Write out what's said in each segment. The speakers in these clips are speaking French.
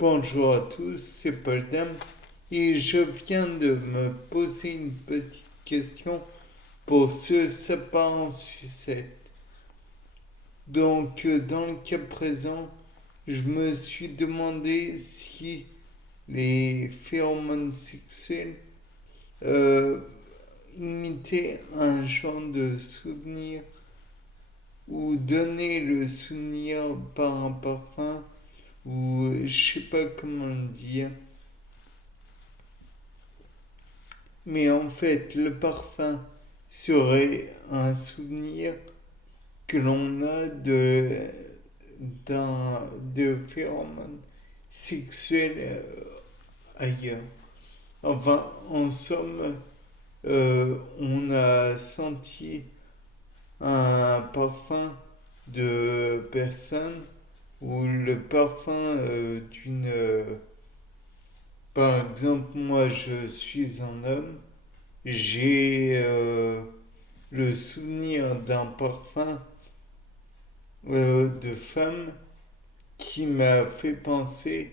Bonjour à tous, c'est Paul Dam et je viens de me poser une petite question pour ce sapin en sucette. Dans le cas présent, je me suis demandé si les phéromones sexuels euh, imitaient un genre de souvenir ou donnaient le souvenir par un parfum ou je sais pas comment le dire. Mais en fait, le parfum serait un souvenir que l'on a de phéromones sexuels ailleurs. Enfin, en somme, on a senti un parfum de personne ou le parfum par exemple, moi je suis un homme, j'ai le souvenir d'un parfum de femme qui m'a fait penser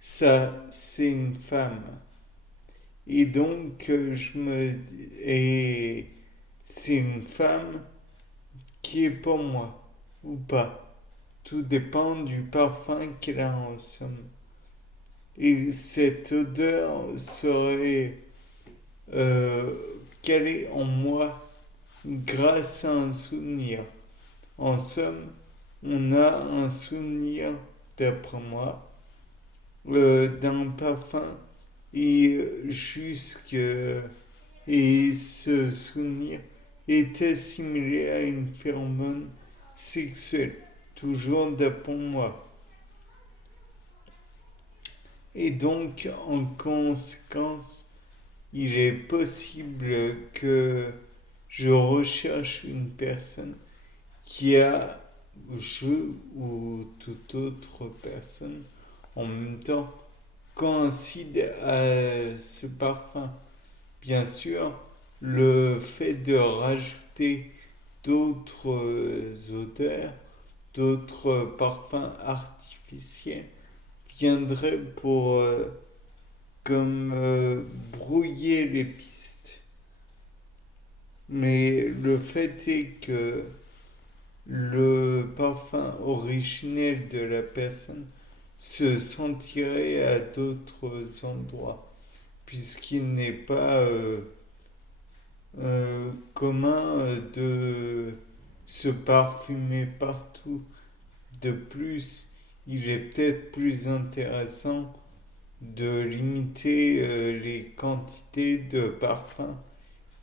ça c'est une femme. Et donc et c'est une femme qui est pour moi ou pas. Tout dépend du parfum qu'elle a en somme. Et cette odeur serait euh, calée en moi grâce à un souvenir. En somme, on a un souvenir, d'après moi, d'un parfum jusque et ce souvenir est assimilé à une phéromone sexuelle, toujours d'après moi. Et donc, en conséquence, il est possible que je recherche une personne qui a, je ou toute autre personne, en même temps, coïncide à ce parfum. Bien sûr, le fait de rajouter d'autres odeurs, d'autres parfums artificiels viendrait pour comme brouiller les pistes. Mais le fait est que le parfum originel de la personne se sentirait à d'autres endroits, puisqu'il n'est pas commun de se parfumer partout. De plus, il est peut-être plus intéressant de limiter les quantités de parfum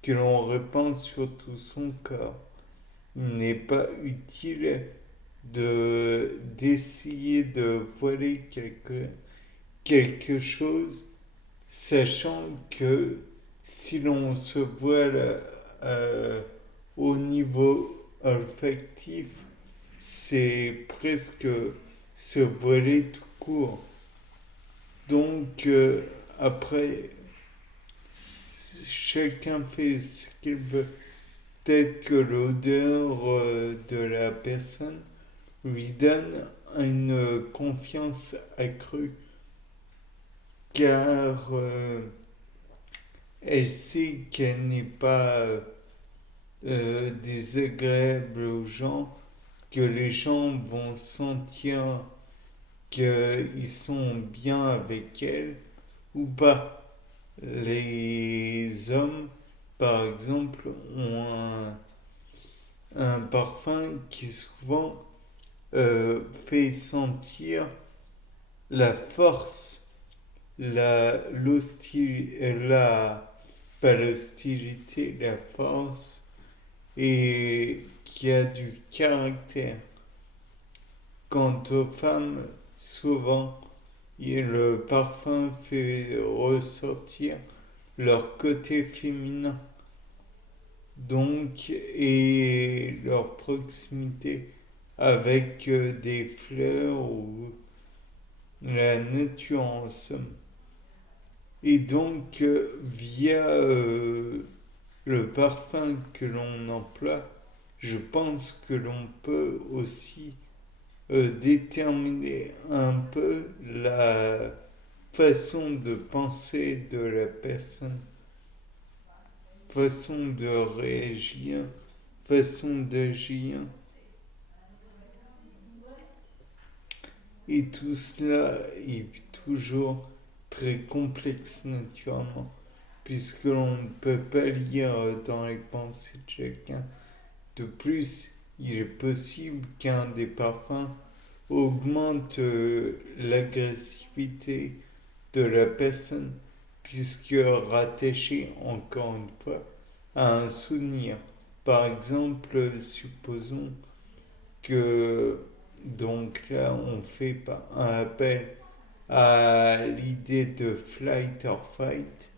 que l'on répand sur tout son corps. Il n'est pas utile d'essayer de voiler quelque chose, sachant que si l'on se voile euh, au niveau olfactif, c'est presque se voiler tout court. Donc après, chacun fait ce qu'il veut. Peut-être que l'odeur de la personne lui donne une confiance accrue, car elle sait qu'elle n'est pas désagréable aux gens, que les gens vont sentir qu'ils sont bien avec elle ou pas. Les hommes, par exemple, ont un parfum qui souvent fait sentir la force, pas l'hostilité, la force, et qui a du caractère. Quant aux femmes, souvent, le parfum fait ressortir leur côté féminin, donc, et leur proximité avec des fleurs ou la nature en somme. Et donc, via le parfum que l'on emploie, je pense que l'on peut aussi déterminer un peu la façon de penser de la personne, façon de réagir, façon d'agir. Et tout cela est toujours très complexe naturellement, puisque l'on ne peut pas lire dans les pensées de chacun. De plus, il est possible qu'un des parfums augmente l'agressivité de la personne, puisque rattaché encore une fois à un souvenir. Par exemple, supposons que donc là on fait un appel à l'idée de flight or fight,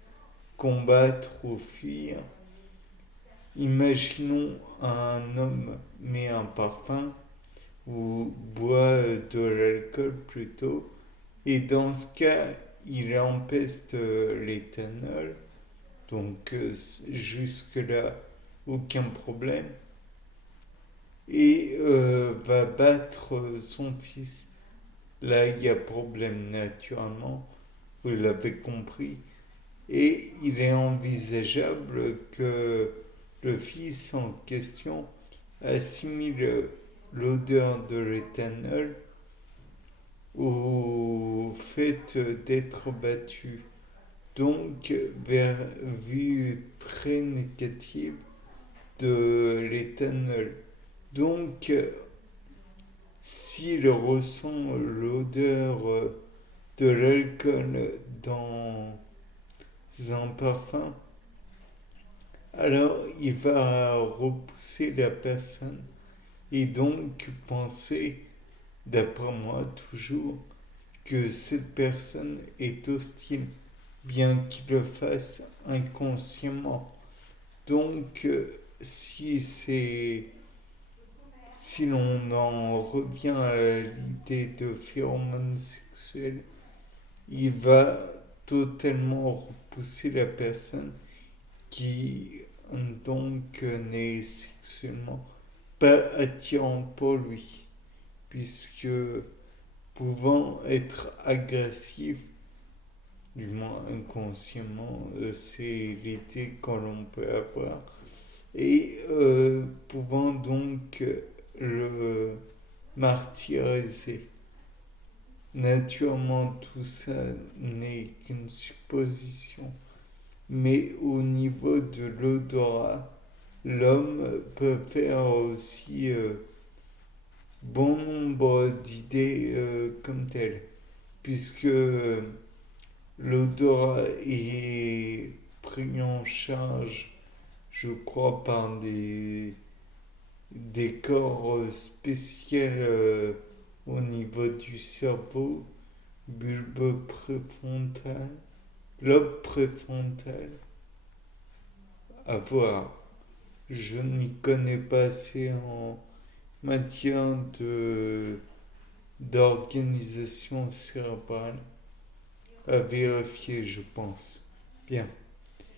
combattre ou fuir. Imaginons un homme met un parfum ou boit de l'alcool plutôt, et dans ce cas, il empeste l'éthanol, donc jusque-là, aucun problème, et va battre son fils. Là, il y a problème naturellement, vous l'avez compris, et il est envisageable que le fils en question assimile l'odeur de l'éthanol au fait d'être battu. Donc, vue très négative de l'éthanol. Donc, s'il ressent l'odeur de l'alcool dans un parfum, alors il va repousser la personne et donc penser, d'après moi toujours, que cette personne est hostile, bien qu'il le fasse inconsciemment. Donc, si l'on en revient à l'idée de phéromones sexuels, il va totalement repousser la personne qui donc n'est sexuellement pas attirant pour lui, puisque pouvant être agressif, du moins inconsciemment, c'est l'idée que l'on peut avoir, et pouvant donc le martyriser. Naturellement, tout ça n'est qu'une supposition, mais au niveau de l'odorat, l'homme peut faire aussi bon nombre d'idées comme telles, puisque l'odorat est pris en charge, je crois, par des corps spéciaux au niveau du cerveau, bulbe préfrontal, lobe préfrontal, à voir. Je n'y connais pas assez en matière d'organisation cérébrale, à vérifier, je pense. Bien,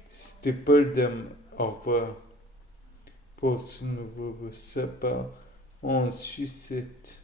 c'était Paul Dame. Au revoir pour ce nouveau sapin en sucette.